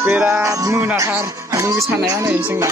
Berat monatar moसानाया नै जोंना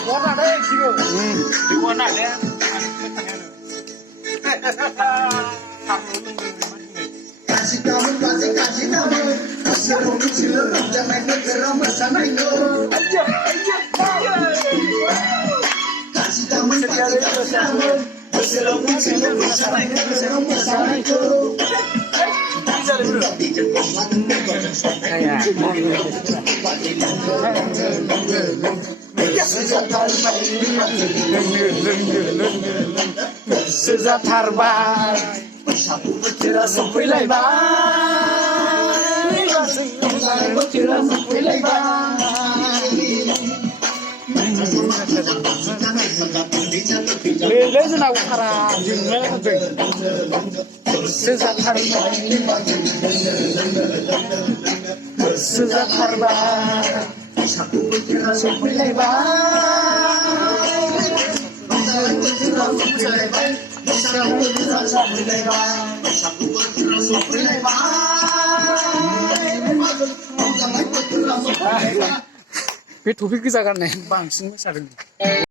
Sejatarbaय बैसागु बोथोरा सफैलायबाय बोथोरा सफैलायबाय जोंना उथारा जोंनाय होदों सेजाथारबाय बैसागु बोथोरा सफैलायबाय बे टपिक गोजा गाननाय बांसिन मोसादों